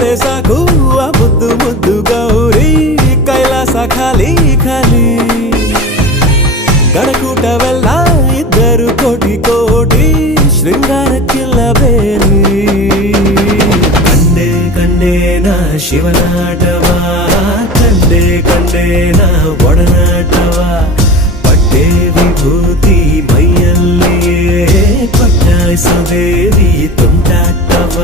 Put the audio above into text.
ಸಿಕ್ಕರೆ ಸಾಕು ಆ ಮುದ್ದು ಮುದ್ದು ಗೌರಿ ಕೈಲಾಸ ಖಾಲಿ ಖಾಲಿ ಗಡಕೂಟವೆಲ್ಲ ಇದ್ದರು ಕೋಟಿ ಕೋಟಿ ಶೃಂಗಾರಕ್ಕಿಲ್ಲ ಬೇಲಿ ಕಂಡೆ ಕಂಡೇನ ಶಿವನಾಟವ ಕಂಡೆ ಕಂಡೇನ ಒಡನಾಟವ ಪಟ್ಟೆ ವಿಭೂತಿ ಮೈಯಲ್ಲಿಯೇ ಪಟ್ಟಾಯಿಸೋ ದೇವಿ ತುಂಟಾಟವ